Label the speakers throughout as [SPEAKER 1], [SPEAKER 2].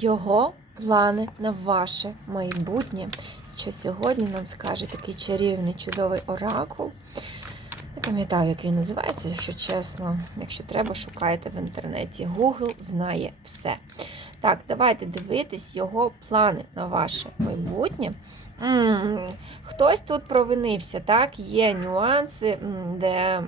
[SPEAKER 1] його плани на ваше майбутнє. Що сьогодні нам скаже такий чарівний, чудовий оракул. Не пам'ятаю, як він називається, якщо чесно. Якщо треба, шукайте в інтернеті. Google знає все. Так, давайте дивитись його плани на ваше майбутнє. Хтось тут провинився, так? Є нюанси, де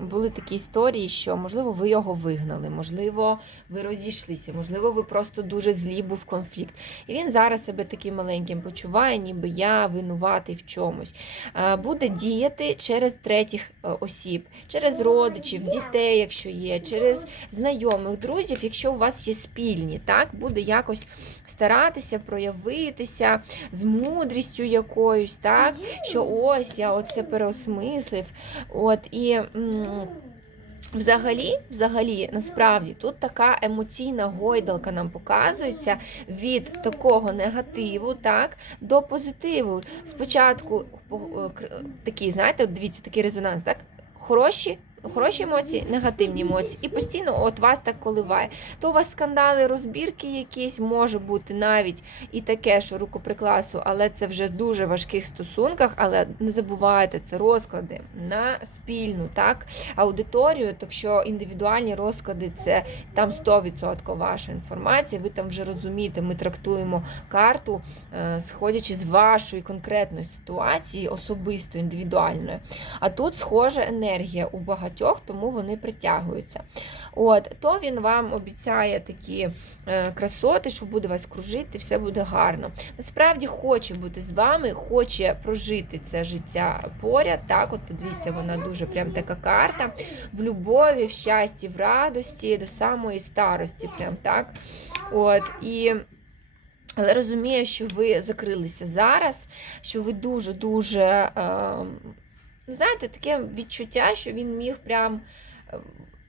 [SPEAKER 1] були такі історії, що, можливо, ви його вигнали, можливо, ви розійшлися, можливо, ви просто дуже злі був конфлікт. І він зараз себе таким маленьким почуває, ніби я винуватий в чомусь. Е, Буде діяти через третіх е, осіб, через родичів, дітей, якщо є, через знайомих, друзів, якщо у вас є спільні, так буде якось старатися проявитися з мудрістю якоюсь, так що ось я оце переосмислив. От і. Взагалі, взагалі, насправді тут така емоційна гойдалка нам показується від такого негативу, так, до позитиву. Спочатку такі, знаєте, дивіться, такий резонанс, так? Хороші, хороші емоції, негативні емоції. І постійно от вас так коливає. То у вас скандали, розбірки якісь, може бути навіть і таке, що рукоприкласу, але це вже в дуже важких стосунках. Але не забувайте, це розклади на спільну так, аудиторію. Так що індивідуальні розклади це там 100% ваша інформація. Ви там вже розумієте, ми трактуємо карту, е, сходячи з вашої конкретної ситуації, особисто, індивідуальної. А тут схожа енергія у багатьох, тому вони притягуються. От, то він вам обіцяє такі е, красоти, що буде вас кружити, все буде гарно. Насправді хоче бути з вами, хоче прожити це життя поряд. Так, от подивіться, вона дуже прям така карта в любові, в щасті, в радості до самої старості. Прям так. От, і але розуміє, що ви закрилися зараз, що ви дуже-дуже. Е, ну, знаєте, таке відчуття, що він міг прям е,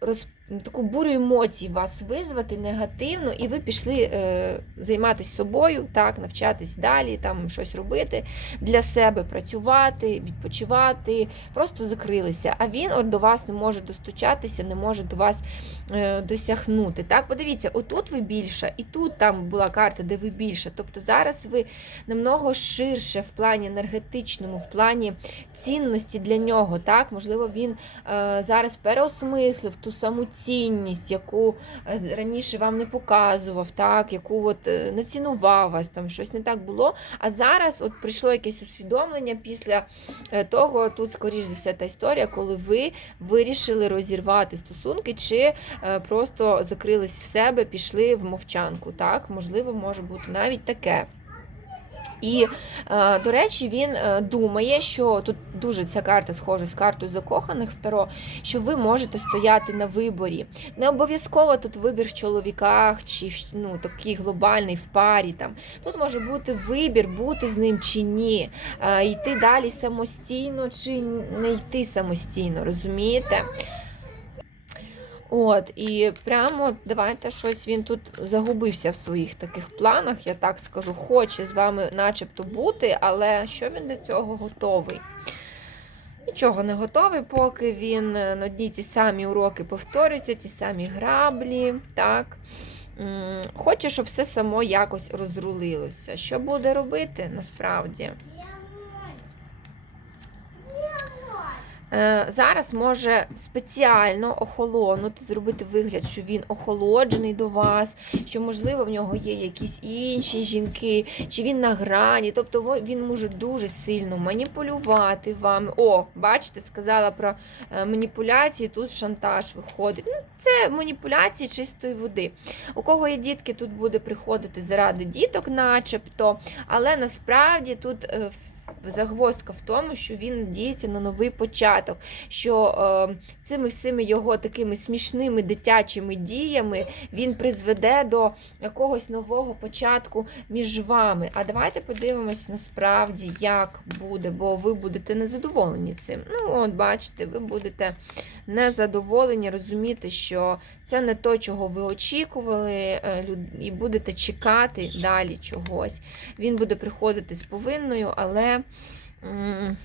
[SPEAKER 1] роз, таку бурю емоцій вас визвати негативно, і ви пішли е, займатися собою, так, навчатись далі, там щось робити для себе, працювати, відпочивати, просто закрилися. А він от до вас не може достучатися, не може до вас е, досягнути. Так, подивіться, отут ви більша, і тут там була карта, де ви більша. Тобто зараз ви намного ширше в плані енергетичному, в плані цінності для нього. Так, можливо, він е, зараз переосмислив ту саму цінність, яку е, раніше вам не показував, так, яку от е, не цінував вас, там щось не так було. А зараз от прийшло якесь усвідомлення після е, того, тут, скоріш за все, та історія, коли ви вирішили розірвати стосунки, чи просто закрились в себе, пішли в мовчанку. Так, можливо, може бути навіть таке. І, е, до речі, він е, думає, що тут дуже ця карта схожа з картою закоханих второ, що ви можете стояти на виборі. Не обов'язково тут вибір в чоловіках чи ну, такий глобальний в парі. Там. Тут може бути вибір, бути з ним чи ні, Е, йти далі самостійно чи не йти самостійно, розумієте? От, і прямо давайте щось він тут загубився в своїх таких планах, я так скажу, хоче з вами начебто бути, але що він для цього готовий? Нічого не готовий, поки він е, на дні ті самі уроки повторюються, ті самі граблі, так. Хоче, щоб все само якось розрулилося. Що буде робити насправді? Е, Зараз може спеціально охолонути, зробити вигляд, що він охолоджений до вас, що, можливо, в нього є якісь інші жінки, чи він на грані. Тобто він може дуже сильно маніпулювати вами. О, бачите, сказала про е, маніпуляції, тут шантаж виходить. Ну, це маніпуляції чистої води. У кого є дітки, тут буде приходити заради діток, начебто, але насправді тут. Загвоздка в тому, що він надіється на новий початок, що е, цими всіми його такими смішними дитячими діями він призведе до якогось нового початку між вами. А давайте подивимось насправді, як буде, бо ви будете незадоволені цим. Ну, от бачите, ви будете незадоволені, розуміти, що це не то, чого ви очікували, е, і будете чекати далі чогось. Він буде приходити з повинною, але 嗯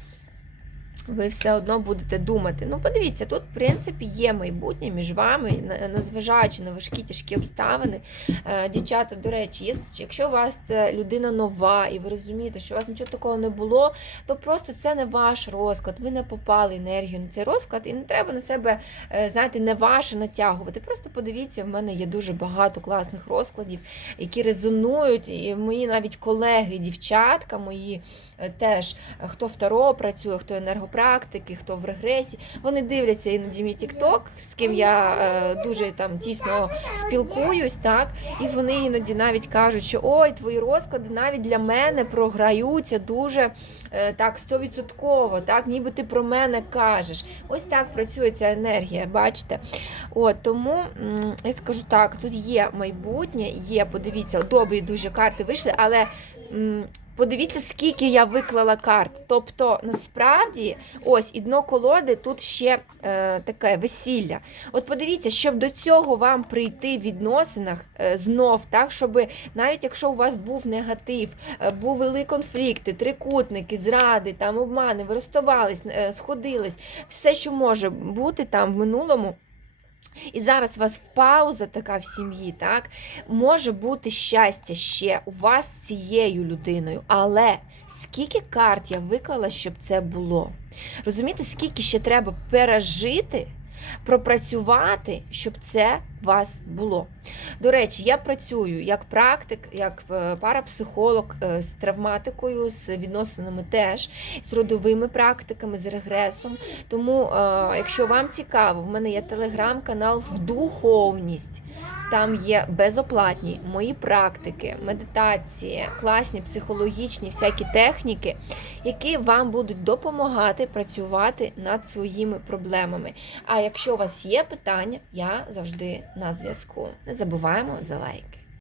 [SPEAKER 1] ви все одно будете думати. Ну, подивіться, тут, в принципі, є майбутнє між вами, незважаючи на важкі тяжкі обставини. Е, Дівчата, до речі, якщо у вас людина нова, і ви розумієте, що у вас нічого такого не було, то просто це не ваш розклад. Ви не попали енергію на цей розклад, і не треба на себе, е, знаєте, не ваше натягувати. Просто подивіться, в мене є дуже багато класних розкладів, які резонують. І мої навіть колеги, дівчатка мої е, теж е, хто в таро працює, хто енергопрактики, хто в регресі. Вони дивляться іноді мій тікток, з ким я е, дуже там тісно спілкуюсь, так і вони іноді навіть кажуть, що ой, твої розклади навіть для мене програються дуже е, так стовідсотково, так ніби ти про мене кажеш. Ось так працює ця енергія, бачите? От тому я скажу так: тут є майбутнє, є, подивіться, добрі дуже карти вийшли, але. Подивіться, скільки я виклала карт. Тобто, насправді, ось і дно колоди тут ще е, таке весілля. От подивіться, щоб до цього вам прийти в відносинах е, знов, так, щоб навіть якщо у вас був негатив, е, були конфлікти, трикутники, зради, там обмани, ви розставались, е, сходились, все, що може бути там в минулому. І зараз у вас пауза така в сім'ї, так? Може бути щастя ще у вас з цією людиною, але скільки карт я виклала, щоб це було? Розумієте, скільки ще треба пережити, пропрацювати, щоб це вас було. До речі, я працюю як практик, як е, парапсихолог е, з травматикою, з відносинами теж, з родовими практиками, з регресом. Тому, е, якщо вам цікаво, в мене є телеграм-канал в духовність. Там є безоплатні мої практики, медитації, класні психологічні всякі техніки, які вам будуть допомагати працювати над своїми проблемами. А якщо у вас є питання, я завжди на зв'язку. Не забуваємо за лайки.